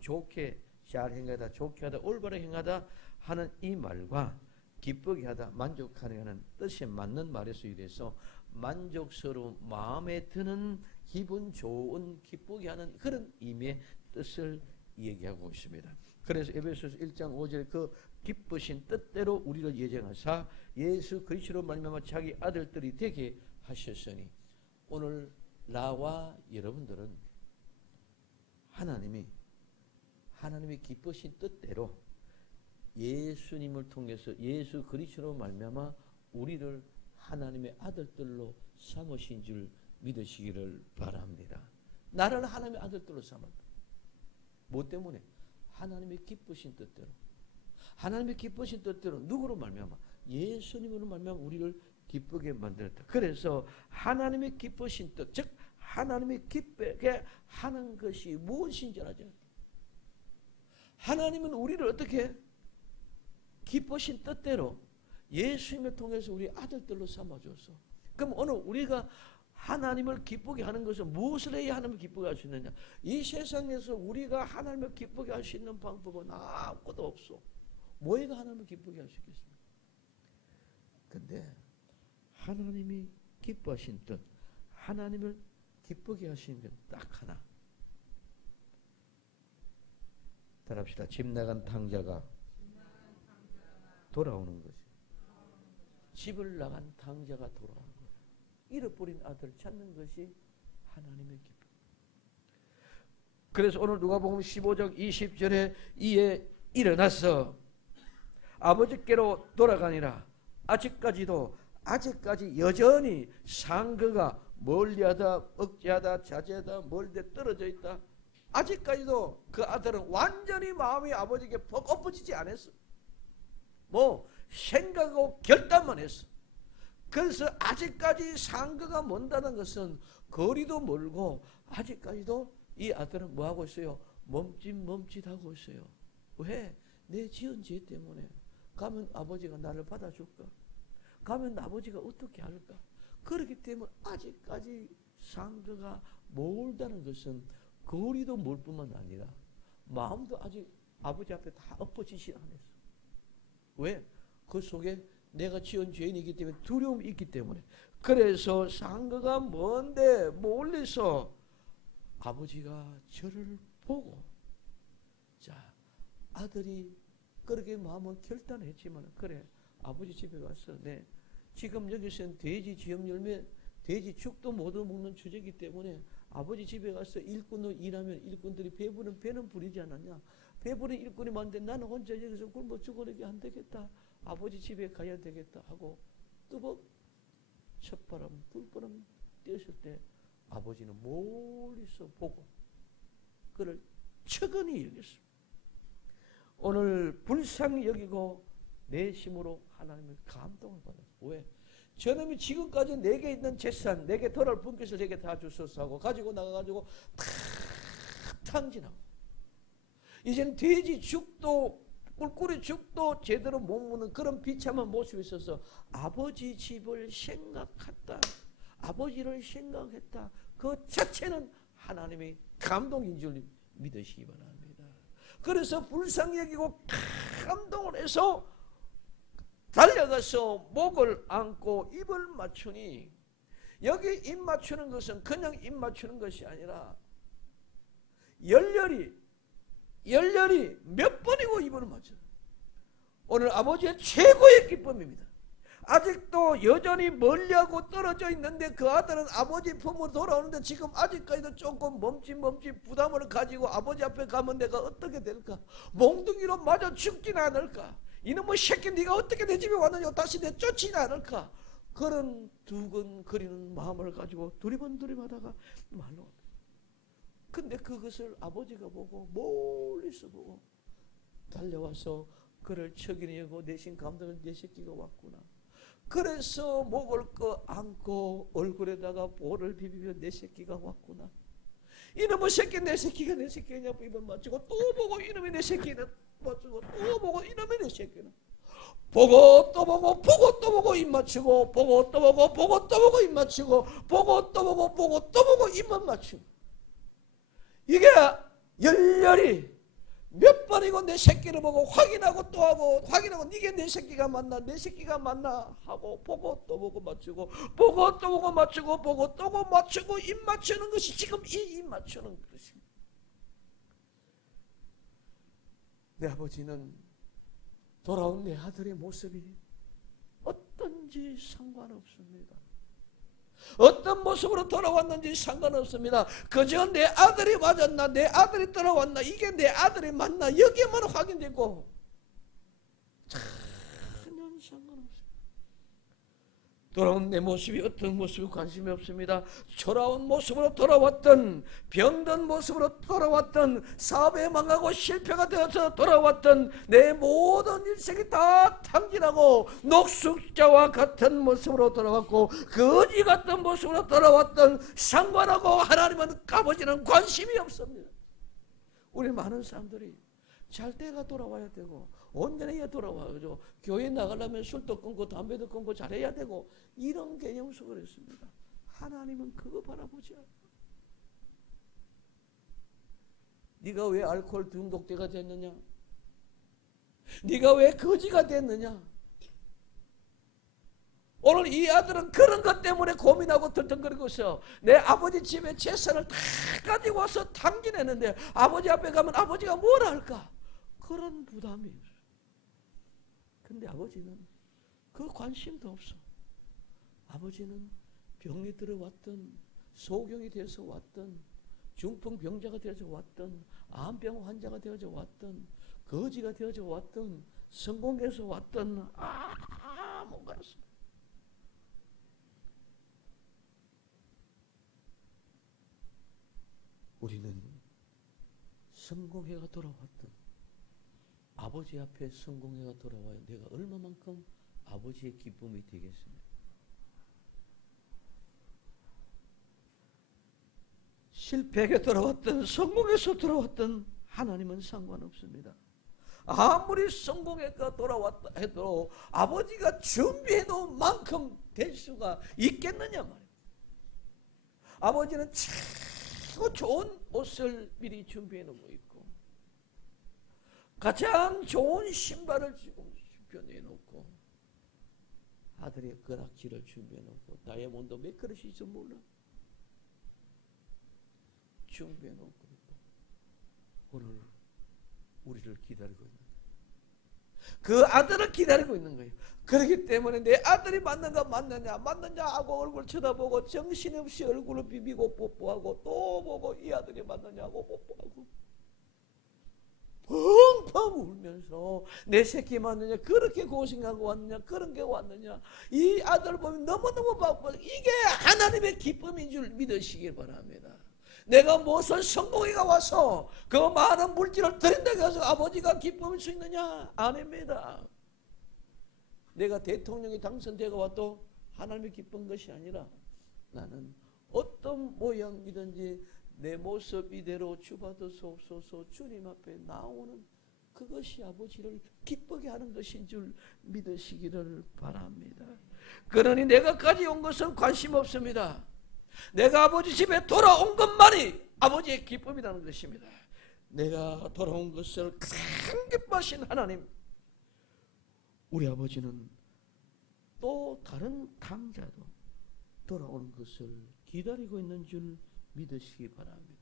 좋게 잘 행하다, 좋게 하다, 올바르게 행하다 하는 이 말과 기쁘게 하다, 만족하는 뜻에 맞는 말에서 이래서 만족스러운 마음에 드는 기분 좋은 기쁘게 하는 그런 의미의 뜻을 얘기하고 있습니다. 그래서 에베소서 1장 5절 그 기쁘신 뜻대로 우리를 예정하사 예수 그리스도로 말미암아 자기 아들들이 되게 하셨으니 오늘 나와 여러분들은 하나님의 기쁘신 뜻대로 예수님을 통해서 예수 그리스도로 말미암아 우리를 하나님의 아들들로 삼으신 줄 믿으시기를 바랍니다. 나를 하나님의 아들들로 삼았다. 뭐 때문에? 하나님의 기쁘신 뜻대로. 하나님의 기쁘신 뜻대로 누구로 말미암아? 예수님으로 말미암아 우리를 기쁘게 만들었다. 그래서 하나님의 기쁘신 뜻, 즉 하나님의 기쁘게 하는 것이 무엇인지 알죠? 하나님은 우리를 어떻게 기쁘신 뜻대로 예수님을 통해서 우리 아들들로 삼아줬어. 그럼 오늘 우리가 하나님을 기쁘게 하는 것은 무엇을 해야 하나님을 기쁘게 할 수 있느냐? 이 세상에서 우리가 하나님을 기쁘게 할 수 있는 방법은 아무것도 없어. 뭐가 하나님을 기쁘게 할 수 있겠습니까? 근데 하나님이 기뻐하신 뜻, 하나님을 기쁘게 하시는 건 딱 하나. 따라합시다. 집 나간 탕자가 돌아오는 것이. 집을 나간 탕자가 돌아오는 거예요. 잃어버린 아들을 찾는 것이 하나님의 기쁨. 그래서 오늘 누가복음 15장 20절에 이에 일어나서 아버지께로 돌아가니라. 아직까지 여전히 상거가 멀리하다 억제하다 자제하다 멀리 떨어져 있다. 아직까지도 그 아들은 완전히 마음이 아버지에게 엎어지지 않았어. 뭐 생각하고 결단만 했어. 그래서 아직까지 상거가 먼다는 것은 거리도 멀고 아직까지도 이 아들은 뭐하고 있어요? 멈칫하고 있어요. 왜? 내 지은 죄 때문에. 가면 아버지가 나를 받아줄까? 가면 아버지가 어떻게 할까? 그렇기 때문에 아직까지 상거가 멀다는 것은 거리도 멀 뿐만 아니라 마음도 아직 아버지 앞에 다 엎어지지 않았어. 왜? 그 속에 내가 지은 죄인이기 때문에 두려움이 있기 때문에. 그래서 상거가 먼데 멀리서 아버지가 저를 보고, 자, 아들이 그렇게 마음은 결단했지만, 그래, 아버지 집에 가서 지금 여기서는 돼지 지역 열매, 돼지 죽도 못 먹는 주제이기 때문에 아버지 집에 가서 일꾼으로 일하면 일꾼들이 배부른 배는 부리지 않았냐? 배부른 일꾼이 많은데 나는 혼자 여기서 굶어 죽어내게 안 되겠다. 아버지 집에 가야 되겠다 하고 뜨겁 첫바람 불바람 뛰었을 때 아버지는 멀리서 보고 그를 측은히 여겼습니다. 오늘 불쌍히 여기고 내심으로 하나님의 감동을 받았어요. 왜? 저놈이 지금까지 내게 있는 재산, 내게 덜할 분깃을 내게 다 주소서 하고 가지고 나가가지고 다 탕진하고 이제는 돼지 죽도 꿀꿀이 죽도 제대로 못 먹는 그런 비참한 모습이 있어서 아버지 집을 생각했다. 아버지를 생각했다. 그 자체는 하나님의 감동인 줄 믿으시기 바랍니다. 그래서 불쌍히 여기고 감동을 해서 달려가서 목을 안고 입을 맞추니, 여기 입 맞추는 것은 그냥 입 맞추는 것이 아니라 열렬히 몇 번이고 입을 맞춰요. 오늘 아버지의 최고의 기쁨입니다. 아직도 여전히 멀리하고 떨어져 있는데 그 아들은 아버지 품으로 돌아오는데 지금 아직까지도 조금 멈칫 부담을 가지고 아버지 앞에 가면 내가 어떻게 될까? 몽둥이로 맞아 죽지는 않을까? 이놈의 새끼 네가 어떻게 내 집에 왔느냐? 다시 내 쫓지는 않을까? 그런 두근거리는 마음을 가지고 두리번두리마다가 말로. 근데 그것을 아버지가 보고 멀리서 보고 달려와서 그를 척이내고 내신 감동을 내 새끼가 왔구나. 그래서 목을 안고 얼굴에다가 볼을 비비며 내 새끼가 왔구나. 이놈의 새끼 내 새끼냐고 입을 맞추고 또 보고 이놈이 내 새끼는 맞추고 또 보고 이놈이 내 새끼는 보고 또 보고 입 맞추고 보고 또 보고 입 맞추고 보고 또 보고 입만 맞추고 이게 열렬히 몇 번이고 내 새끼를 보고 확인하고 또 하고 확인하고 이게 내 새끼가 맞나 내 새끼가 맞나 하고 보고 또 보고 맞추고 보고 또 보고 맞추고 보고 또 보고 맞추고 입 맞추는 것이 지금 이 입 맞추는 것입니다. 내 아버지는 돌아온 내 아들의 모습이 어떤지 상관없습니다. 어떤 모습으로 돌아왔는지 상관없습니다. 그저 내 아들이 맞았나 내 아들이 돌아왔나 이게 내 아들이 맞나 여기에만 확인되고 전혀 상관없습니다. 돌아온 내 모습이 어떤 모습이 관심이 없습니다. 초라한 모습으로 돌아왔던 병든 모습으로 돌아왔던 사업에 망하고 실패가 되어서 돌아왔던 내 모든 일생이 다 탕진하고 녹숙자와 같은 모습으로 돌아왔고 거지 같은 모습으로 돌아왔던 상관하고 하나님은 아버지는 관심이 없습니다. 우리 많은 사람들이 잘 때가 돌아와야 되고 온전해야 돌아와야죠. 교회 나가려면 술도 끊고 담배도 끊고 잘해야 되고 이런 개념 속에 있습니다. 하나님은 그거 바라보지 않아. 네가 왜 알코올 중독자가 됐느냐? 네가 왜 거지가 됐느냐? 오늘 이 아들은 그런 것 때문에 고민하고 들통거리고 있어. 내 아버지 집에 재산을 다 가지고 와서 탕진했는데 아버지 앞에 가면 아버지가 뭐라 할까? 그런 부담이 있어. 근데 아버지는 그 관심도 없어. 아버지는 병이 들어왔던 소경이 되어서 왔던 중풍병자가 되어서 왔던 암병 환자가 되어서 왔던 거지가 되어서 왔던 성공해서 왔던 아무것도 없어. 우리는 성공해가 돌아왔던 아버지 앞에 성공해가 돌아와요. 내가 얼마만큼 아버지의 기쁨이 되겠습니까? 실패하게 돌아왔던 성공해서 돌아왔던 하나님은 상관없습니다. 아무리 성공해가 돌아왔다 해도 아버지가 준비해 놓은 만큼 될 수가 있겠느냐 말이에요. 아버지는 최고 좋은 옷을 미리 준비해 놓고 있고 가장 좋은 신발을 지금 준비해 놓고 아들의 거락지를 준비해 놓고 다이아몬드 몇 그릇이 있어 몰라 준비해 놓고 오늘 우리를 기다리고 있는 거예요. 그 아들을 기다리고 있는 거예요. 그렇기 때문에 내 아들이 맞는가 맞느냐 하고 얼굴 쳐다보고 정신없이 얼굴을 비비고 뽀뽀하고 또 보고 이 아들이 맞느냐고 뽀뽀하고 펑펑 울면서 내 새끼 맞느냐 그렇게 고생하고 왔느냐 그런 게 왔느냐 이 아들 보면 너무너무 바빠. 이게 하나님의 기쁨인 줄 믿으시길 바랍니다. 내가 무슨 성공회가 와서 그 많은 물질을 드린다고 해서 아버지가 기쁨일 수 있느냐? 아닙니다. 내가 대통령이 당선되고 와도 하나님이 기쁜 것이 아니라 나는 어떤 모양이든지 내 모습 이대로 주받으소서 주님 앞에 나오는 그것이 아버지를 기쁘게 하는 것인 줄 믿으시기를 바랍니다. 그러니 내가 가져온 것은 관심 없습니다. 내가 아버지 집에 돌아온 것만이 아버지의 기쁨이라는 것입니다. 내가 돌아온 것을 큰 기뻐하신 하나님, 우리 아버지는 또 다른 탕자도 돌아오는 것을 기다리고 있는 줄 믿으시기 바랍니다.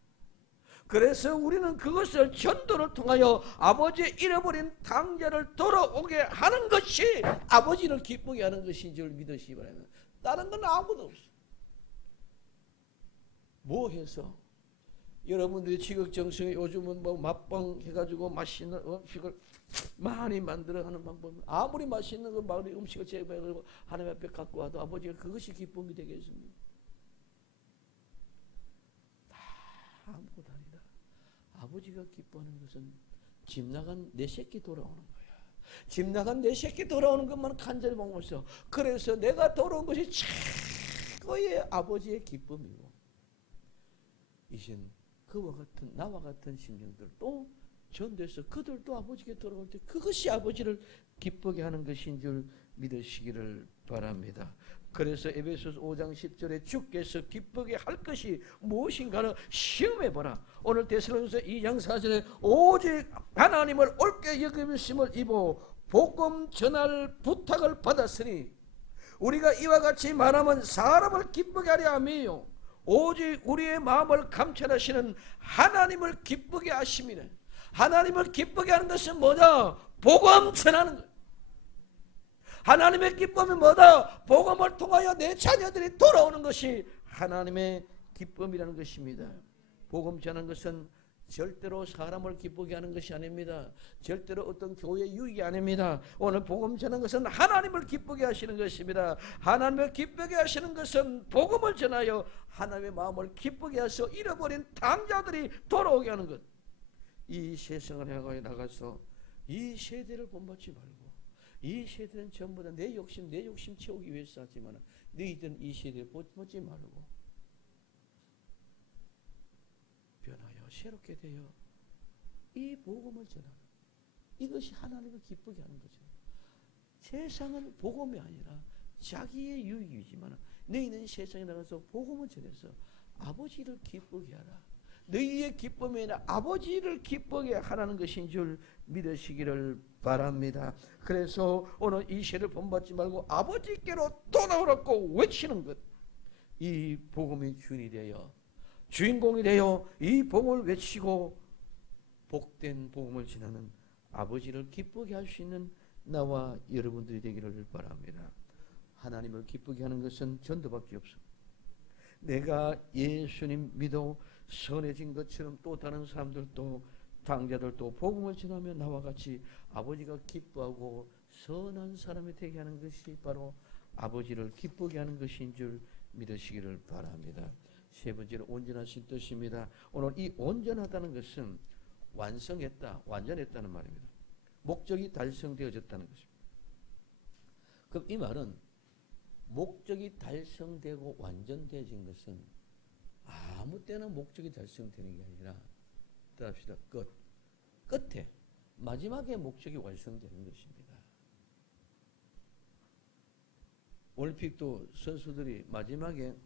그래서 우리는 그것을 전도를 통하여 아버지의 잃어버린 탕자를 돌아오게 하는 것이 아버지를 기쁘게 하는 것인 줄 믿으시기 바랍니다. 다른 건 아무도 없어. 뭐 해서 여러분들이 지극정성에 요즘은 뭐 맛방 해가지고 맛있는 음식을 많이 만들어가는 방법, 아무리 맛있는 그 음식을 제공해가지고 하나님 앞에 갖고 와도 아버지가 그것이 기쁨이 되겠습니까? 다 아무것도 아니다. 아버지가 기뻐하는 것은 집 나간 내 새끼 돌아오는 거야. 집 나간 내 새끼 돌아오는 것만 간절히 보고 있어. 그래서 내가 돌아온 것이 최고의 아버지의 기쁨이고, 이젠 그와 같은 나와 같은 심령들도 전도해서 그들도 아버지께 돌아올 때 그것이 아버지를 기쁘게 하는 것인 줄 믿으시기를 바랍니다. 그래서 에베소서 5장 10절에 주께서 기쁘게 할 것이 무엇인가를 시험해보라. 오늘 데살로니가서 2장 4절에 오직 하나님을 옳게 여기심을 입어 복음 전할 부탁을 받았으니 우리가 이와 같이 말하면 사람을 기쁘게 하려 함이요 오직 우리의 마음을 감찰하시는 하나님을 기쁘게 하심이라. 하나님을 기쁘게 하는 것은 뭐냐? 복음 전하는 것. 하나님의 기쁨이 뭐다? 복음을 통하여 내 자녀들이 돌아오는 것이 하나님의 기쁨이라는 것입니다. 복음 전하는 것은 절대로 사람을 기쁘게 하는 것이 아닙니다. 절대로 어떤 교회 유익이 아닙니다. 오늘 복음 전하는 것은 하나님을 기쁘게 하시는 것입니다. 하나님을 기쁘게 하시는 것은 복음을 전하여 하나님의 마음을 기쁘게 하셔 잃어버린 당자들이 돌아오게 하는 것. 이 세상을 향하여 나가서 이 세대를 본받지 말고, 이 세대는 전부 다 내 욕심 채우기 위해서 하지만 너희들은 이 세대를 본받지 말고 변하여 새롭게 되어 이 복음을 전하는, 이것이 하나님을 기쁘게 하는 거죠. 세상은 복음이 아니라 자기의 유익이지만 너희는 세상에 나가서 복음을 전해서 아버지를 기쁘게 하라. 너희의 기쁨이 아니라 아버지를 기쁘게 하라는 것인 줄 믿으시기를 바랍니다. 그래서 오늘 이 시를 본받지 말고 아버지께로 돌아오라고 외치는 것, 이 복음의 주인이 되어 주인공이 되어 이 복음을 외치고 복된 복음을 전하는 아버지를 기쁘게 할 수 있는 나와 여러분들이 되기를 바랍니다. 하나님을 기쁘게 하는 것은 전도밖에 없습니다. 내가 예수님 믿어 선해진 것처럼 또 다른 사람들도, 당자들도 복음을 전하며 나와 같이 아버지가 기뻐하고 선한 사람이 되게 하는 것이 바로 아버지를 기쁘게 하는 것인 줄 믿으시기를 바랍니다. 세 번째로 온전하신 뜻입니다. 오늘 이 온전하다는 것은 완성했다, 완전했다는 말입니다. 목적이 달성되어졌다는 것입니다. 그럼 이 말은 목적이 달성되고 완전되어진 것은 아무 때나 목적이 달성되는 게 아니라, 따라합시다, 끝에 마지막에 목적이 완성되는 것입니다. 올림픽도 선수들이 마지막에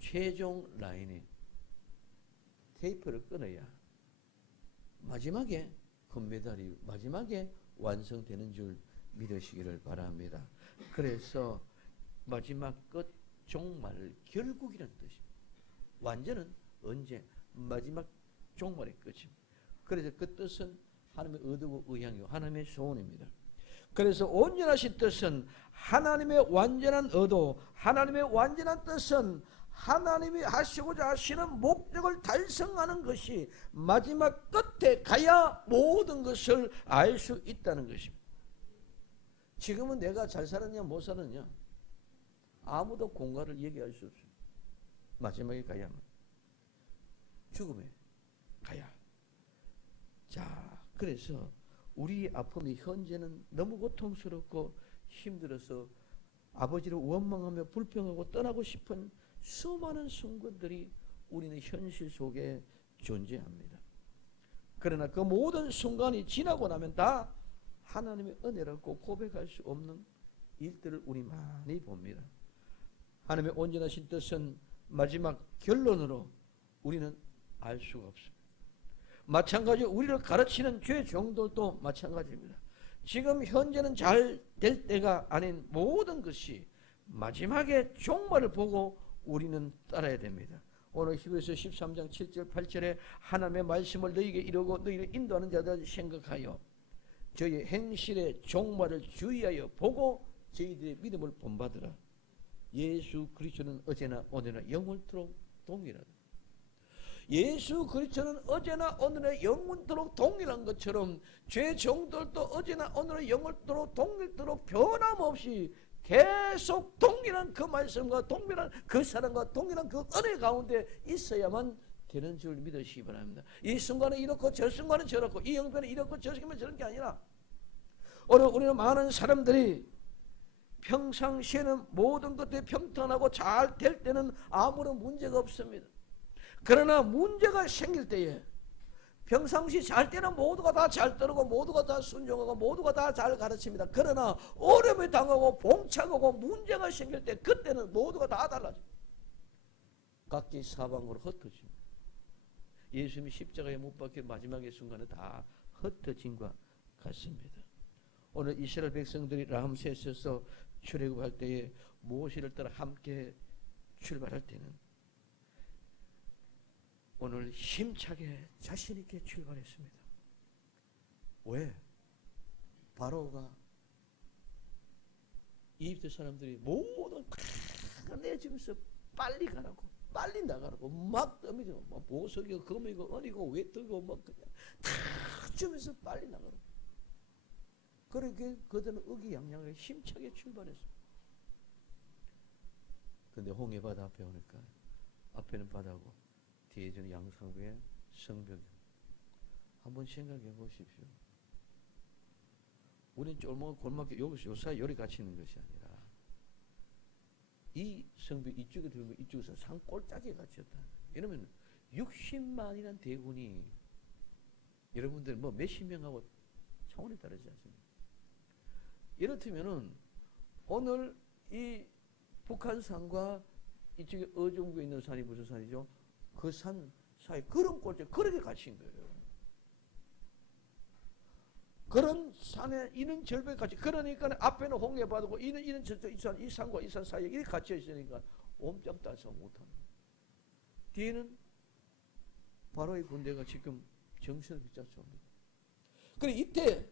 최종 라인에 테이프를 끊어야 마지막에 금메달이 마지막에 완성되는 줄 믿으시기를 바랍니다. 그래서 마지막 끝 종말 결국이라는 뜻입니다. 완전은 언제? 마지막 종말의 끝입니다. 그래서 그 뜻은 하나님의 의도고 의향이고 하나님의 소원입니다. 그래서 온전하신 뜻은 하나님의 완전한 의도, 하나님의 완전한 뜻은 하나님이 하시고자 하시는 목적을 달성하는 것이 마지막 끝에 가야 모든 것을 알 수 있다는 것입니다. 지금은 내가 잘 살았냐 못 살았냐 아무도 공과를 얘기할 수 없습니다. 마지막에 가야만, 죽음에 가야. 자, 그래서 우리 아픔이 현재는 너무 고통스럽고 힘들어서 아버지를 원망하며 불평하고 떠나고 싶은 수많은 순간들이 우리는 현실 속에 존재합니다. 그러나 그 모든 순간이 지나고 나면 다 하나님의 은혜라고 고백할 수 없는 일들을 우리 많이 봅니다. 하나님의 온전하신 뜻은 마지막 결론으로 우리는 알 수가 없습니다. 마찬가지로 우리를 가르치는 죄 종들도 마찬가지입니다. 지금 현재는 잘 될 때가 아닌 모든 것이 마지막에 종말을 보고 우리는 따라야 됩니다. 오늘 히브리서 13장 7절 8절에 하나님의 말씀을 너희에게 이루고 너희를 인도하는 자들 생각하여 저희 행실의 종말을 주의하여 보고 저희들의 믿음을 본받으라. 예수 그리스도는 어제나 오늘나 영원토록 동일하다. 예수 그리스도는 어제나 오늘나 영원토록 동일한 것처럼 죄 종들도 어제나 오늘나 영원토록 동일토록 변함없이 계속 동일한 그 말씀과 동일한 그 사랑과 동일한 그 은혜 가운데 있어야만 되는 줄 믿으시기 바랍니다. 이 순간은 이렇고 저 순간은 저렇고 이 형편은 이렇고 저 형편은 저런 게 아니라, 오늘 우리는 많은 사람들이 평상시에는 모든 것들이 평탄하고 잘 될 때는 아무런 문제가 없습니다. 그러나 문제가 생길 때에 평상시 잘 때는 모두가 다 잘 따르고 모두가 다 순종하고 모두가 다 잘 가르칩니다. 그러나 어려움을 당하고 봉착하고 문제가 생길 때 그때는 모두가 다 달라져요. 각기 사방으로 흩어집니다. 예수님이 십자가에 못 박힌 마지막의 순간은 다 흩어진 것 같습니다. 오늘 이스라엘 백성들이 람세스에서 출애굽할 때에 모세를 따라 함께 출발할 때는 오늘 힘차게 자신 있게 출발했습니다. 왜? 바로가 이집트 사람들이 모두 내주면서 빨리 가라고, 빨리 나가라고 막 떠미고 막 보석이고 금이고 은이고 외투고 막 그냥 다 주면서 빨리 나가라고. 그렇게 그들은 의기양양하게 힘차게 출발했습니다. 근데 홍해바다 앞에 오니까 앞에는 바다고 뒤에는 양상부의 성벽이. 한번 생각해 보십시오. 우리는 쫄먹은 골목길 여기서 요사이 요리 같이 있는 것이 아니라 이 성벽 이쪽에 들면 이쪽에서 산골짜기에 갇혔다. 이러면 60만이란 대군이 여러분들 뭐 몇십 명하고 차원이 다르지 않습니까? 이렇다면은 오늘 이 북한산과 이쪽에 어종구에 있는 산이 무슨 산이죠? 그 산 사이 그런 꼴째 그렇게 갇힌 거예요. 그런 산에 이는 절벽까지. 그러니까 앞에는 홍해바다고 이는 저쪽 이 산과 이 산 사이에 이렇게 갇혀 있으니까 옴짝달싹 못하는. 뒤에는 바로의 군대가 지금 정신을 비롯합니다. 그래 이때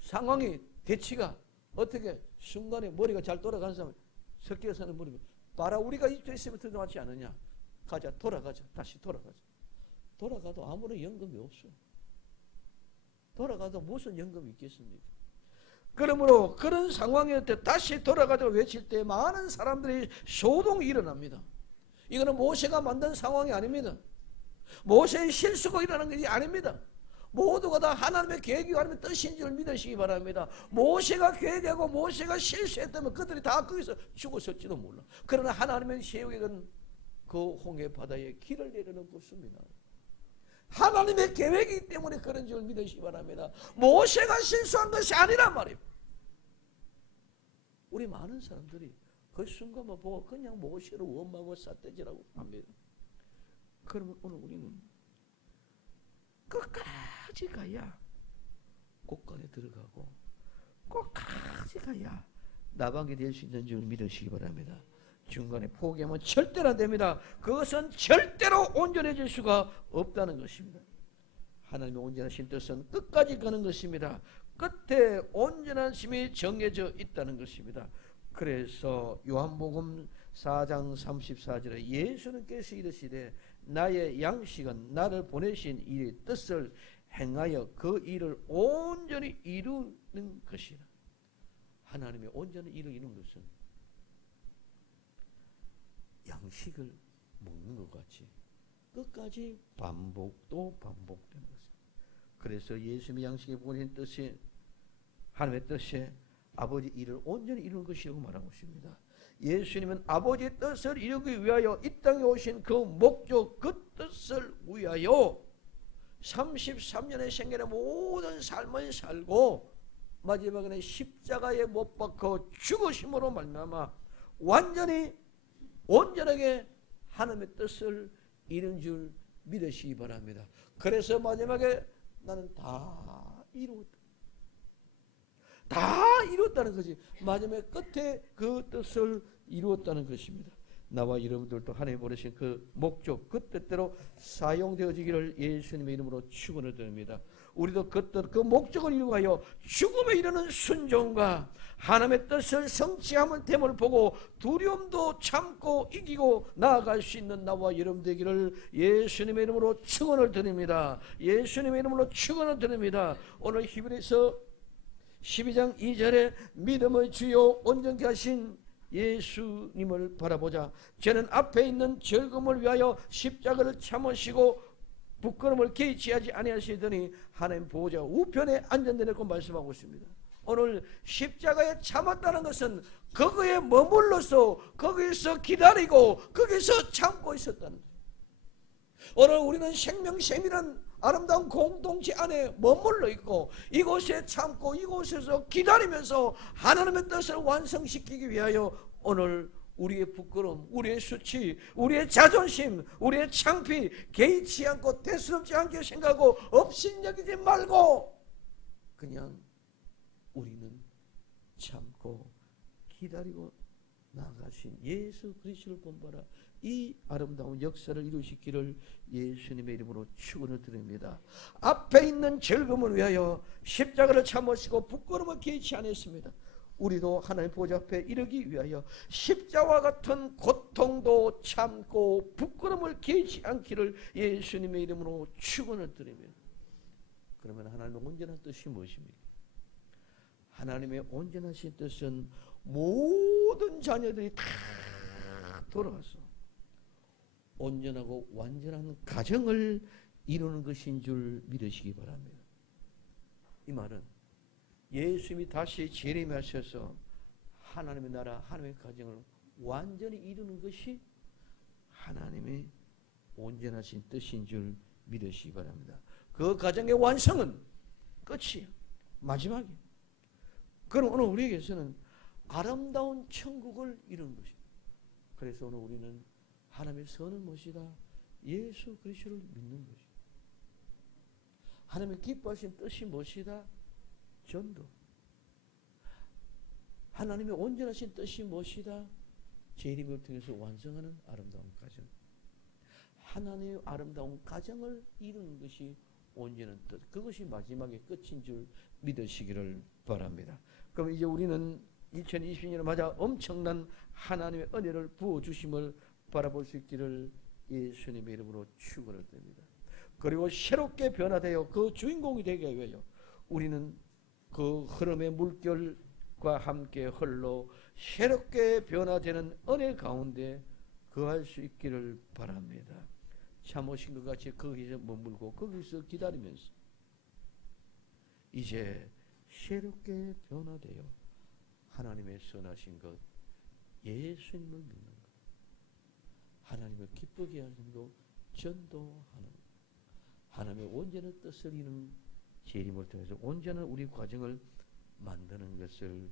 상황이 대치가 어떻게 순간에 머리가 잘 돌아가는 사람 석기가 사는 머리가 봐라 우리가 이쪽에 있으면 더 낫지 않느냐. 가자 돌아가자 다시 돌아가자. 돌아가도 아무런 연금이 없어. 돌아가도 무슨 연금이 있겠습니까? 그러므로 그런 상황일 때 다시 돌아가자고 외칠 때 많은 사람들이 소동이 일어납니다. 이거는 모세가 만든 상황이 아닙니다. 모세의 실수가 일어나는 것이 아닙니다. 모두가 다 하나님의 계획이 하나님의 뜻인 줄 믿으시기 바랍니다. 모세가 계획하고 모세가 실수했다면 그들이 다 거기서 죽었을지도 몰라. 그러나 하나님의 계획은 그 홍해 바다에 길을 내려놓습니다. 하나님의 계획이기 때문에 그런 줄 믿으시기 바랍니다. 모세가 실수한 것이 아니란 말이에요. 우리 많은 사람들이 그 순간만 보고 그냥 모세를 원망하고 삿대질하고 합니다. 그러면 오늘 우리는 끝까지 가야 곳간에 들어가고 끝까지 가야 나방이 될 수 있는 줄 믿으시기 바랍니다. 중간에 포기하면 절대로 안 됩니다. 그것은 절대로 온전해질 수가 없다는 것입니다. 하나님의 온전하신 뜻은 끝까지 가는 것입니다. 끝에 온전한 힘이 정해져 있다는 것입니다. 그래서 요한복음 4장 34절에 예수님께서 이르시되 나의 양식은 나를 보내신 이의 뜻을 행하여 그 일을 온전히 이루는 것이라. 하나님의 온전히 이루는 것은 양식을 먹는 것 같이 끝까지 반복되는 것입니다. 그래서 예수님의 양식에 보낸 뜻이 하나님의 뜻이 아버지 일을 온전히 이루는 것이라고 말하고 있습니다. 예수님은 아버지의 뜻을 이루기 위하여 이 땅에 오신 그 목적 그 뜻을 위하여 33년의 생애의 모든 삶을 살고 마지막에는 십자가에 못 박혀 죽으심으로 말미암아 완전히 온전하게 하나님의 뜻을 이룬 줄 믿으시기 바랍니다. 그래서 마지막에 나는 다 이루었다. 다 이루었다는 것이 마지막에 끝에 그 뜻을 이루었다는 것입니다. 나와 여러분들도 하나님 보내신 그 목적 그 뜻대로 사용되어지기를 예수님의 이름으로 축원을 드립니다. 우리도 그 뜻, 그 목적을 이루하여 죽음에 이르는 순종과 하나님의 뜻을 성취함을 됨을 보고 두려움도 참고 이기고 나아갈 수 있는 나와 여러분 되기를 예수님의 이름으로 축원을 드립니다. 예수님의 이름으로 축원을 드립니다. 오늘 히브리서 12장 2절에 믿음의 주요 온전케 하신 예수님을 바라보자. 저는 앞에 있는 즐거움을 위하여 십자가를 참으시고 부끄러움을 개의치하지 아니하시더니 하나님 보호자 우편에 앉아내라고 말씀하고 있습니다. 오늘 십자가에 참았다는 것은 거기에 머물러서 거기서 기다리고 거기서 참고 있었다는 거예요. 오늘 우리는 생명샘이란 아름다운 공동체 안에 머물러 있고 이곳에 참고 이곳에서 기다리면서 하나님의 뜻을 완성시키기 위하여 오늘 우리의 부끄러움, 우리의 수치, 우리의 자존심, 우리의 창피 개의치 않고 대수롭지 않게 생각하고 업신여기지 말고 그냥 우리는 참고 기다리고 나가신 예수 그리스도를 본받아 이 아름다운 역사를 이루시기를 예수님의 이름으로 축원을 드립니다. 앞에 있는 즐거움을 위하여 십자가를 참으시고 부끄러움을 개의치 않았습니다. 우리도 하나님 보좌 앞에 이르기 위하여 십자와 같은 고통도 참고 부끄러움을 개의치 않기를 예수님의 이름으로 축원을 드립니다. 그러면 하나님의 온전한 뜻이 무엇입니까? 하나님의 온전하신 뜻은 모든 자녀들이 다 돌아가서 온전하고 완전한 가정을 이루는 것인 줄 믿으시기 바랍니다. 이 말은 예수님이 다시 재림하셔서 하나님의 나라, 하나님의 가정을 완전히 이루는 것이 하나님의 온전하신 뜻인 줄 믿으시기 바랍니다. 그 가정의 완성은 끝이에요. 마지막이에요. 그럼 오늘 우리에게서는 아름다운 천국을 이루는 것입니다. 그래서 오늘 우리는 하나님의 선은 무엇이다? 예수 그리스도를 믿는 것입니다. 하나님의 기뻐하신 뜻이 무엇이다? 전도. 하나님의 온전하신 뜻이 무엇이다? 재림을 통해서 완성하는 아름다운 가정. 하나님의 아름다운 가정을 이루는 것이 온전한 뜻. 그것이 마지막의 끝인 줄 믿으시기를 바랍니다. 그럼 이제 우리는 2020년을 맞아 엄청난 하나님의 은혜를 부어주심을 바라볼 수 있기를 예수님의 이름으로 축원을 드립니다. 그리고 새롭게 변화되어 그 주인공이 되게 위하여 우리는 그 흐름의 물결과 함께 흘러 새롭게 변화되는 은혜 가운데 거할 수 있기를 바랍니다. 참으신 것 같이 거기서 머물고 거기서 기다리면서 이제 새롭게 변화되어 하나님의 선하신 것, 예수님을 믿는 것, 하나님을 기쁘게 하는 것, 전도하는 것, 하나님의 온전한 뜻을 이루는 재림을 통해서 온전한 우리 과정을 만드는 것을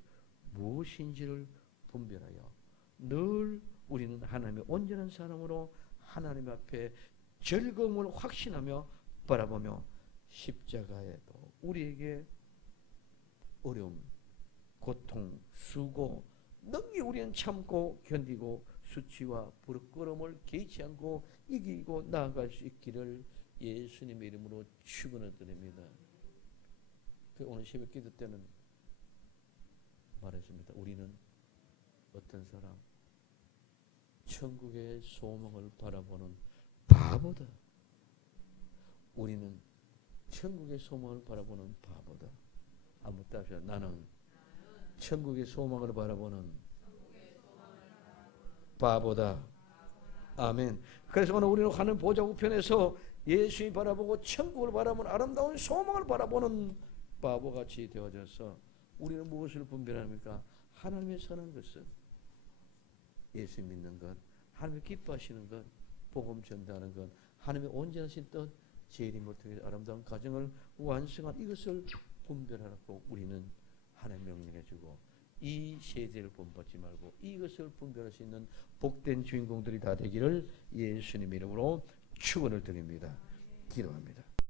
무엇인지를 분별하여 늘 우리는 하나님의 온전한 사람으로 하나님 앞에 즐거움을 확신하며 바라보며 십자가에도 우리에게 어려움, 고통, 수고 능히 우리는 참고 견디고 수치와 부끄러움을 개의치 않고 이기고 나아갈 수 있기를 예수님의 이름으로 축원을 드립니다. 오늘 새벽 기도 때는 말했습니다. 우리는 어떤 사람? 천국의 소망을 바라보는 바보다. 우리는 천국의 소망을 바라보는 바보다. 한번 따라합시다. 나는 천국의 소망을 바라보는 바보다. 아멘. 그래서 오늘 우리는 하늘 보좌 우편에서 예수님 바라보고 천국을 바라보는 아름다운 소망을 바라보는 바보같이 되어져서 우리는 무엇을 분별합니까? 하나님의 선한 것은 예수 믿는 것, 하나님을 기뻐하시는 것, 복음 전달하는 것, 하나님의 온전하신 뜻, 재림을 통해 아름다운 가정을 완성한 이것을 분별하라고 우리는 하나님 명령해주고 이 세대를 본받지 말고 이것을 분별할 수 있는 복된 주인공들이 다 되기를 예수님 이름으로 축원을 드립니다. 기도합니다.